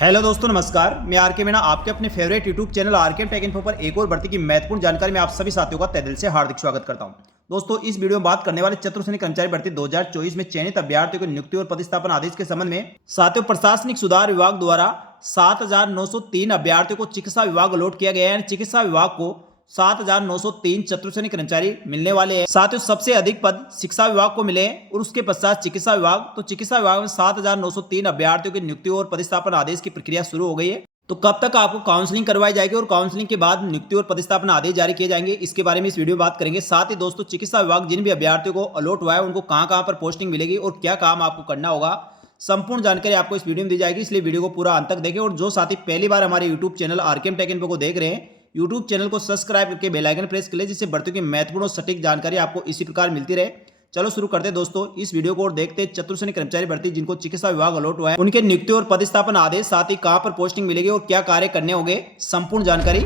Hello दोस्तों, नमस्कार। मैं आर के मीणा आपके अपने फेवरेट यूट्यूब चैनल आर के टेक इन्फो पर एक और भर्ती की महत्वपूर्ण जानकारी में आप सभी साथियों का तहे दिल से हार्दिक स्वागत करता हूं। दोस्तों, इस वीडियो में बात करने वाले चतुर्थ श्रेणी कर्मचारी भर्ती 2024 में चयनित अभ्यर्थियों की नियुक्ति और प्रतिस्थापन आदेश के संबंध में साथियों प्रशासनिक सुधार विभाग द्वारा 7,903 अभ्यर्थियों को चिकित्सा विभाग अलॉट किया गया है। चिकित्सा विभाग को 7,903 चतुर्थ श्रेणी कर्मचारी मिलने वाले हैं। साथ ही सबसे अधिक पद शिक्षा विभाग को मिले हैं और उसके पश्चात चिकित्सा विभाग। तो चिकित्सा विभाग में 7,903 अभ्यर्थियों की नियुक्ति और प्रतिस्थापन आदेश की प्रक्रिया शुरू हो गई है। तो कब तक आपको काउंसलिंग करवाई जाएगी और काउंसलिंग के बाद नियुक्ति और प्रतिस्थापन आदेश जारी किए जाएंगे, इसके बारे में इस वीडियो में बात करेंगे। साथ ही दोस्तों, चिकित्सा विभाग जिन भी अभ्यर्थियों को अलॉट हुआ है उनको कहां पर पोस्टिंग मिलेगी और क्या काम आपको करना होगा, संपूर्ण जानकारी आपको इस वीडियो में दी जाएगी। इसलिए वीडियो को पूरा अंत तक देखें। और जो साथी पहली बार हमारे YouTube channel RKM take info को देख रहे हैं, यूट्यूब चैनल को सब्सक्राइब करके बेल आइकन प्रेस कर ले, जिससे भर्तियों की महत्वपूर्ण और सटीक जानकारी आपको इसी प्रकार मिलती रहे। चलो शुरू करते हैं दोस्तों इस वीडियो को और देखते हैं चतुर्थ श्रेणी कर्मचारी भर्ती जिनको चिकित्सा विभाग अलॉट हुआ है उनके नियुक्ति और प्रतिस्थापन आदेश, साथ ही कहां पर पोस्टिंग मिलेगी और क्या कार्य करने होंगे, संपूर्ण जानकारी।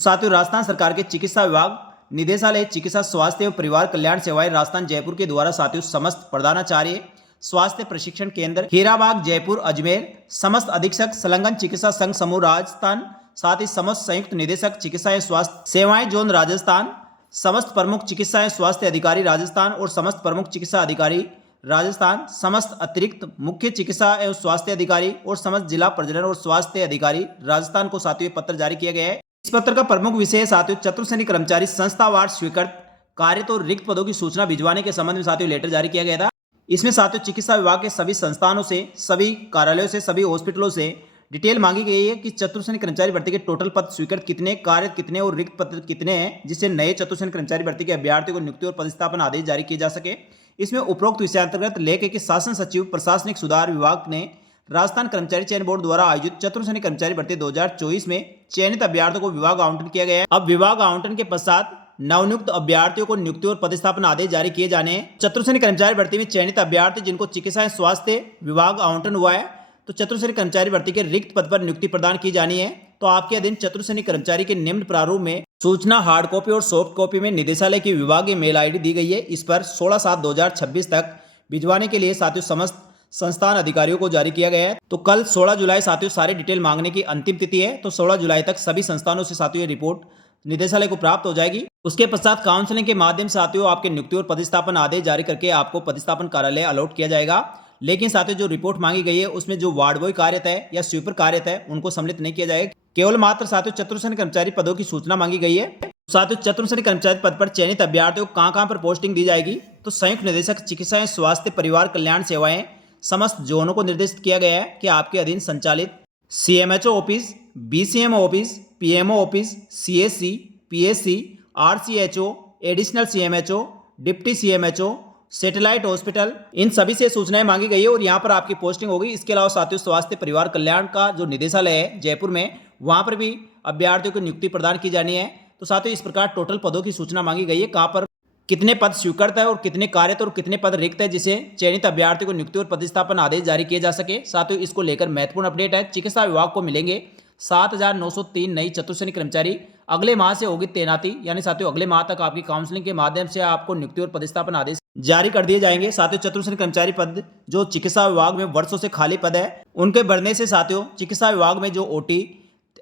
साथियों, राजस्थान सरकार के चिकित्सा विभाग निदेशालय चिकित्सा स्वास्थ्य एवं परिवार कल्याण सेवाएं राजस्थान जयपुर के द्वारा साथियों समस्त प्रधानाचार्य स्वास्थ्य प्रशिक्षण केंद्र हीराबाग जयपुर अजमेर, समस्त अधीक्षक संलग्न चिकित्सा संघ समूह राजस्थान, साथ ही समस्त संयुक्त निदेशक चिकित्सा एवं स्वास्थ्य सेवाएं जोन राजस्थान, समस्त प्रमुख चिकित्सा एवं स्वास्थ्य अधिकारी राजस्थान और समस्त प्रमुख चिकित्सा अधिकारी राजस्थान, समस्त अतिरिक्त मुख्य चिकित्सा एवं स्वास्थ्य अधिकारी और समस्त जिला प्रजनन और स्वास्थ्य अधिकारी राजस्थान को साथियों पत्र जारी किया गया है। इस पत्र का प्रमुख विषय साथियों चतुर्थ श्रेणी कर्मचारी संस्थावार स्वीकृत कार्य और रिक्त पदों की सूचना भिजवाने के संबंध में साथियों लेटर जारी किया गया था। इसमें साथियों चिकित्सा विभाग के सभी संस्थानों से, सभी कार्यालयों से, सभी हॉस्पिटलों से डिटेल मांगी गई है कि चतुर्थ श्रेणी कर्मचारी भर्ती के टोटल पद स्वीकृत कितने, कार्य कितने और रिक्त पद कितने हैं, जिससे नए चतुर्थ श्रेणी कर्मचारी भर्ती के अभ्यर्थियों को नियुक्ति और प्रतिस्थापन आदेश जारी किए जा सके। इसमें उपरोक्त विषयांतर्गत लेख कि शासन सचिव प्रशासनिक सुधार विभाग ने राजस्थान कर्मचारी चयन बोर्ड द्वारा आयोजित चतुर्थ श्रेणी कर्मचारी भर्ती 2024 में चयनित अभ्यर्थियों को विभाग आवंटन किया गया है। अब विभाग आवंटन के पश्चात नवनियुक्त अभ्यर्थियों को नियुक्ति और प्रतिस्थापन आदेश जारी किए जाने हैं। चतुर्थ श्रेणी कर्मचारी भर्ती में चयनित अभ्यर्थी जिनको चिकित्सा एवं स्वास्थ्य विभाग आवंटन हुआ है, तो चतुर्थ श्रेणी कर्मचारी भर्ती के रिक्त पद पर नियुक्ति प्रदान की जानी है। तो आपके अधीन चतुर्थ श्रेणी कर्मचारी के निम्न प्रारूप में सूचना हार्ड कॉपी और सॉफ्ट कॉपी में निदेशालय की विभागीय मेल आईडी दी गई है। इस पर 16/7/2026 तक भिजवाने के लिए साथियों समस्त संस्थान अधिकारियों को जारी किया गया है। तो कल 16 जुलाई साथियों सारी डिटेल मांगने की अंतिम तिथि है। तो 16 जुलाई तक सभी संस्थानों से साथियों ये रिपोर्ट निदेशालय को प्राप्त हो जाएगी। उसके पश्चात काउंसलिंग के माध्यम से साथियों आपके नियुक्ति और प्रतिस्थापन आदेश जारी करके आपको प्रतिस्थापन कार्यालय अलॉट किया जाएगा। लेकिन साथियों जो रिपोर्ट मांगी गई है उसमें जो वार्ड बॉय कार्यरत है या स्वीपर कार्यरत है उनको सम्मिलित नहीं किया जाएगा। केवल मात्र साथियों चतुर्थ श्रेणी कर्मचारी पदों की सूचना मांगी गई है। साथियों चतुर्थ श्रेणी कर्मचारी पद पर चयनित अभ्यर्थियों को कहां पर पोस्टिंग दी जाएगी, तो संयुक्त निदेशक चिकित्सा एवं स्वास्थ्य परिवार कल्याण सेवाएं समस्त जोनों को निर्देशित किया गया है कि आपके अधीन संचालित CMHO office, BCMO office, PMO office, CSC, PSC, RCHO, additional CMHO, deputy CMHO, satellite hospital, इन सभी से सूचनाएं मांगी गई है और यहां पर आपकी पोस्टिंग होगी। इसके अलावा साथियों स्वास्थ्य परिवार कल्याण का जो निदेशालय है जयपुर में, वहां पर भी अभ्यर्थियों को नियुक्ति प्रदान की जानी है। तो साथियों इस प्रकार टोटल पदों की सूचना मांगी गई है, कहां पर कितने पद स्वीकृत है और कितने कार्यरत और कितने पद रिक्त है, जिसे चयनित अभ्यर्थी को नियुक्ति और प्रतिस्थापन आदेश जारी किए जा सके। साथियों इसको लेकर महत्वपूर्ण अपडेट है। चिकित्सा विभाग को मिलेंगे 7,903 नई चतुर्थ श्रेणी कर्मचारी। अगले माह से होगी तैनाती, यानी साथियों अगले माह तक आपकी काउंसलिंग के माध्यम से आपको नियुक्ति और प्रतिस्थापन आदेश जारी कर दिए जाएंगे। साथियों चतुर्थ श्रेणी कर्मचारी पद जो चिकित्सा विभाग में वर्षों से खाली पद है, उनके बढ़ने से साथियों चिकित्सा विभाग में जो ओटी,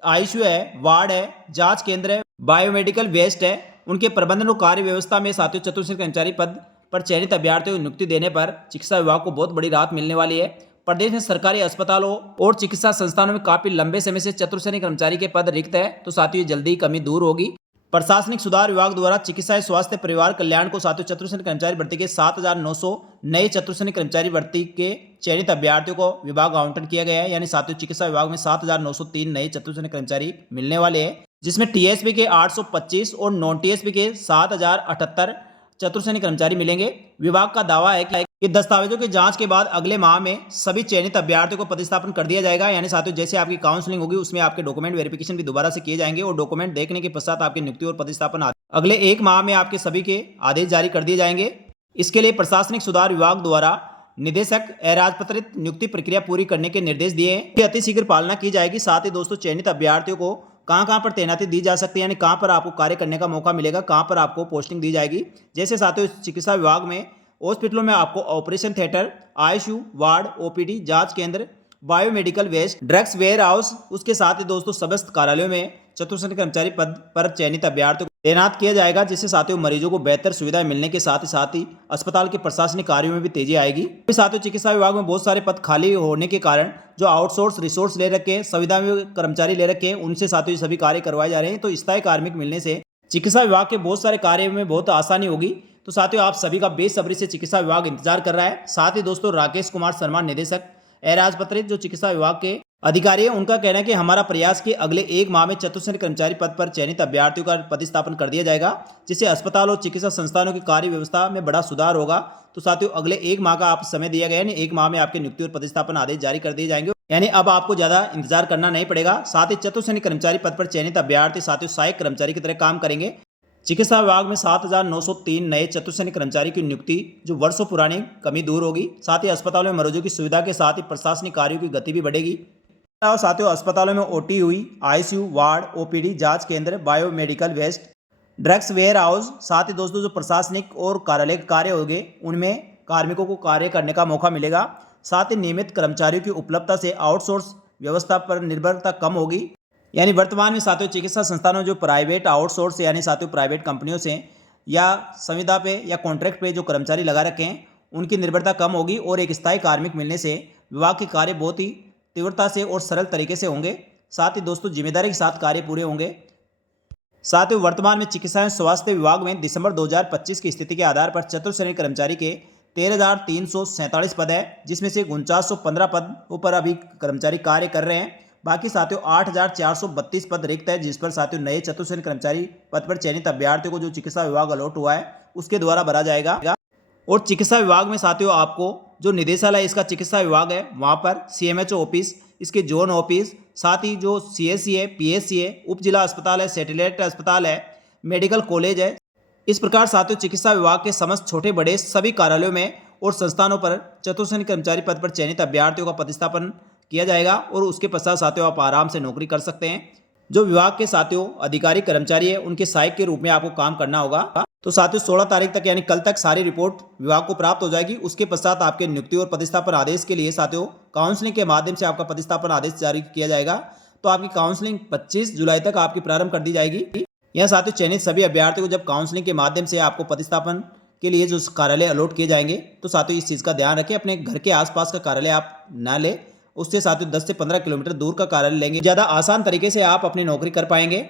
आईसीयू है, वार्ड है, जांच केंद्र है, बायोमेडिकल वेस्ट है, उनके प्रबंधन और कार्य व्यवस्था में साथियों चतुर्थ श्रेणी कर्मचारी पद पर चयनित अभ्यर्थियों को नियुक्ति देने पर चिकित्सा विभाग को बहुत बड़ी राहत मिलने वाली है। प्रदेश में सरकारी अस्पतालों और चिकित्सा संस्थानों में काफी लंबे समय से चतुर्थ श्रेणी कर्मचारी के पद रिक्त है, तो साथियों जल्दी कमी दूर होगी। प्रशासनिक सुधार विभाग द्वारा चिकित्सा स्वास्थ्य परिवार कल्याण को साथियों चतुर्थ श्रेणी कर्मचारी भर्ती के 7,900 नए चतुर्थ श्रेणी कर्मचारी भर्ती के चयनित अभ्यर्थियों को विभाग आवंटन किया गया है। यानी साथियों चिकित्सा विभाग में 7,903 नए चतुर्थ श्रेणी कर्मचारी मिलने वाले हैं, जिसमें टीएसपी के 825 और नॉन टीएसपी के 7,078 चतुर्थ श्रेणी कर्मचारी मिलेंगे। विभाग का दावा है कि दस्तावेजों की जांच के बाद अगले माह में सभी चयनित अभ्यर्थियों को प्रतिस्थापन कर दिया जाएगा। यानी साथियों जैसे आपकी काउंसलिंग होगी उसमें आपके डॉक्यूमेंट वेरिफिकेशन भी दोबारा से किए जाएंगे और डॉक्यूमेंट देखने के पश्चात आपकी नियुक्ति और प्रतिस्थापन अगले 1 माह में आपके सभी के आदेश जारी कर दिए जाएंगे। इसके लिए प्रशासनिक सुधार विभाग द्वारा निदेशक अराजपत्रित नियुक्ति प्रक्रिया पूरी करने के निर्देश दिए हैं। अतिशीघ्र पालना की जाएगी। साथ ही दोस्तों चयनित अभ्यर्थियों को कहां पर तैनाती दी जा सकती है, यानी कहां पर आपको कार्य करने का मौका मिलेगा, कहां पर आपको पोस्टिंग दी जाएगी। जैसे साथियों चिकित्सा विभाग में हॉस्पिटलों में आपको operation theatre, ICU ward, OPD, जांच केंद्र, biomedical waste, drugs warehouse, उसके साथ ही दोस्तों समस्त कार्यालयों में चतुर्थ कर्मचारी पद पर चयनित अभ्यर्थियों को तैनात किया जाएगा, जिससे साथियों मरीजों को बेहतर सुविधाएं मिलने के साथ ही अस्पताल के प्रशासनिक कार्यों में भी तेजी आएगी। साथियों चिकित्सा विभाग में बहुत सारे पद खाली होने के कारण जो आउटसोर्स रिसोर्स ले रखे हैं, संविदा में कर्मचारी ले रखे हैं, उनसे साथियों सभी कार्य करवाए जा रहे हैं। तो स्थायी कार्मिक मिलने से चिकित्सा विभाग के बहुत सारे कार्य में बहुत आसानी होगी। तो साथियों आप सभी का बेसब्री से चिकित्सा विभाग इंतजार कर रहा है। साथ ही दोस्तों राकेश कुमार शर्मा निदेशक अराजपत्रित जो चिकित्सा विभाग के अधिकारी है, उनका कहना है कि हमारा प्रयास कि अगले 1 माह में चतुर्थ कर्मचारी पद पर चयनित अभ्यर्थियों का प्रतिस्थापन कर दिया जाएगा, जिससे अस्पताल और चिकित्सा संस्थानों की कार्य व्यवस्था में बड़ा सुधार होगा। तो साथियों अगले 1 माह का आप समय दिया गया है, 1 माह में आपके नियुक्ति और प्रतिस्थापन आदेश जारी कर दिए जाएंगे, यानी अब आपको ज्यादा इंतजार करना नहीं पड़ेगा। साथ ही चतुर्थ कर्मचारी पद पर चयनित अभ्यर्थी साथियों सहायक कर्मचारी की तरह काम करेंगे। चिकित्सा विभाग में 7,903 नए चतुर्थ कर्मचारी की नियुक्ति जो वर्षों पुरानी कमी दूर होगी। साथ ही अस्पतालों में मरीजों की सुविधा के साथ ही प्रशासनिक कार्यों की गति भी बढ़ेगी। साथियों अस्पतालों में ओटी हुई, आईसीयू वार्ड, ओपीडी, जांच केंद्र, biomedical waste, drugs warehouse, साथ ही दोस्तों जो प्रशासनिक और कार्यालय कार्य होंगे उनमें कार्मिकों को कार्य करने का मौका मिलेगा। साथ ही नियमित कर्मचारियों की उपलब्धता से आउटसोर्स व्यवस्था पर निर्भरता कम होगी। यानी वर्तमान में साथियों चिकित्सा संस्थानों जो प्राइवेट आउटसोर्स यानी साथियों प्राइवेट कंपनियों से या संविदा पे या कॉन्ट्रैक्ट पे जो कर्मचारी लगा रखे हैं उनकी निर्भरता कम होगी और एक स्थायी कार्मिक मिलने से विभाग के कार्य बहुत ही तीव्रता से और सरल तरीके से होंगे। साथ ही दोस्तों जिम्मेदारी के साथ कार्य पूरे होंगे। साथ ही वर्तमान में चिकित्सा एवं स्वास्थ्य विभाग में दिसंबर 2025 की स्थिति के आधार पर चतुर्थ श्रेणी कर्मचारी के 13,347 पद है, जिसमें से 4915 पदों पर अभी कर्मचारी कार्य कर रहे हैं। बाकी साथियों 8,432 पद रिक्त है, जिस पर साथियों नए चतुर्थ श्रेणी कर्मचारी पद पर चयनित अभ्यर्थियों को जो चिकित्सा विभाग अलॉट हुआ है उसके द्वारा भरा जाएगा। और चिकित्सा विभाग में साथियों आपको जो निदेशालय इसका चिकित्सा विभाग है वहाँ पर सीएमएचओ ऑफिस, इसके जोन ऑफिस, साथ ही जो सीएससी है, पीएससी है, उप जिला अस्पताल है, सैटेलाइट अस्पताल है, मेडिकल कॉलेज है, इस प्रकार साथियों चिकित्सा विभाग के समस्त छोटे बड़े सभी कार्यालयों में और संस्थानों पर चतुर्थ श्रेणी कर्मचारी पद पर चयनित अभ्यर्थियों का प्रतिस्थापन किया जाएगा और उसके पश्चात साथियों आप आराम से नौकरी कर सकते हैं। जो विभाग के साथियों अधिकारी कर्मचारी है उनके सहायक के रूप में आपको काम करना होगा। तो साथियों 16 तारीख तक यानी कल तक सारी रिपोर्ट विभाग को प्राप्त हो जाएगी। उसके पश्चात आपके नियुक्ति और प्रतिस्थापन आदेश के लिए साथियों काउंसलिंग के माध्यम से आपका प्रतिस्थापन आदेश जारी किया जाएगा। तो आपकी काउंसलिंग 25 जुलाई तक आपकी प्रारंभ कर दी जाएगी। यह साथियों चयनित सभी अभ्यर्थियों को जब काउंसलिंग के माध्यम से आपको प्रतिस्थापन के लिए जो कार्यालय अलॉट किए जाएंगे, तो साथियों इस चीज़ का ध्यान रखें, अपने घर के आसपास का कार्यालय आप ना लें, उससे साथियों 10 से 15 किलोमीटर दूर का कार्यालय लेंगे, ज़्यादा आसान तरीके से आप अपनी नौकरी कर पाएंगे।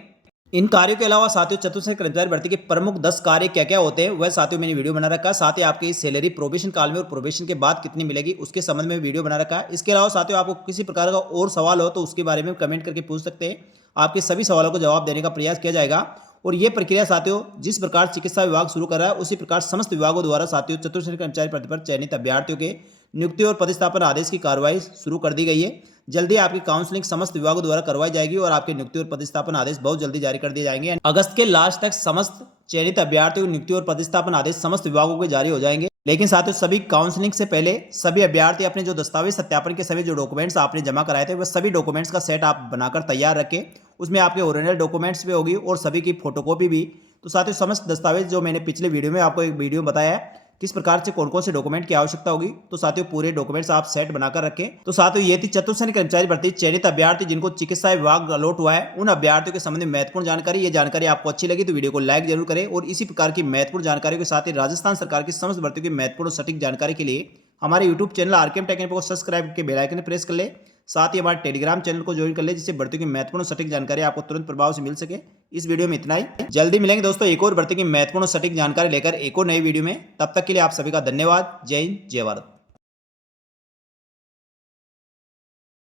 इन कार्यों के अलावा साथियों चतुर्थ श्रेणी कर्मचारी भर्ती के प्रमुख 10 कार्य क्या क्या होते हैं वह साथियों मैंने वीडियो बना रखा है। साथ ही आपकी सैलरी प्रोबेशन काल में और प्रोबेशन के बाद कितनी मिलेगी उसके संबंध में वीडियो बना रखा है। इसके अलावा साथियों आपको किसी प्रकार का और सवाल हो तो उसके बारे में कमेंट करके पूछ सकते हैं। आपके सभी सवालों को जवाब देने का प्रयास किया जाएगा। और ये प्रक्रिया साथियों जिस प्रकार चिकित्सा विभाग शुरू कर रहा है उसी प्रकार समस्त विभागों द्वारा साथियों चतुर्थ श्रेणी कर्मचारी पद पर चयनित अभ्यर्थियों के नियुक्ति और प्रतिस्थापन आदेश की कार्रवाई शुरू कर दी गई है। जल्दी आपकी काउंसलिंग समस्त विभागों द्वारा करवाई जाएगी और आपके नियुक्ति और प्रतिस्थापन आदेश बहुत जल्दी जारी कर दिए जाएंगे। अगस्त के लास्ट तक समस्त चयनित अभ्यर्थियों की नियुक्ति और प्रतिस्थापन आदेश समस्त विभागों के जारी हो जाएंगे। लेकिन साथियों सभी काउंसलिंग से पहले सभी अभ्यर्थी अपने जो दस्तावेज सत्यापन के सभी जो डॉक्यूमेंट्स आपने जमा कराए थे वह सभी डॉक्यूमेंट्स का सेट आप बनाकर तैयार रखें। उसमें आपके ओरिजिनल डॉक्यूमेंट्स भी होगी और सभी की फोटोकॉपी भी। तो साथियों समस्त दस्तावेज जो मैंने पिछले वीडियो में आपको एक वीडियो बताया है किस प्रकार से कौन कौन से डॉक्यूमेंट की आवश्यकता होगी, तो साथियों पूरे डॉक्यूमेंट्स आप सेट बनाकर रखें। तो साथियों ये थी चतुर्थ श्रेणी कर्मचारी भर्ती चयनित अभ्यर्थी जिनको चिकित्सा विभाग अलॉट हुआ है उन अभ्यर्थियों के संबंध में महत्वपूर्ण जानकारी। ये जानकारी आपको अच्छी लगी तो वीडियो को लाइक जरूर करें और इसी प्रकार की महत्वपूर्ण जानकारी के साथ ही राजस्थान सरकार की समस्त भर्तियों की महत्वपूर्ण सटीक जानकारी के लिए हमारे YouTube channel RKM take info को सब्सक्राइब करके बेल आइकन प्रेस कर ले। साथ ही हमारे टेलीग्राम चैनल को ज्वाइन कर ले जिससे भर्ती की महत्वपूर्ण सटीक जानकारी आपको तुरंत प्रभाव से मिल सके। इस वीडियो में इतना ही, जल्दी मिलेंगे दोस्तों एक और भर्ती की महत्वपूर्ण सटीक जानकारी लेकर एक और नई वीडियो में। तब तक के लिए आप सभी का धन्यवाद। जय हिंद, जय भारत।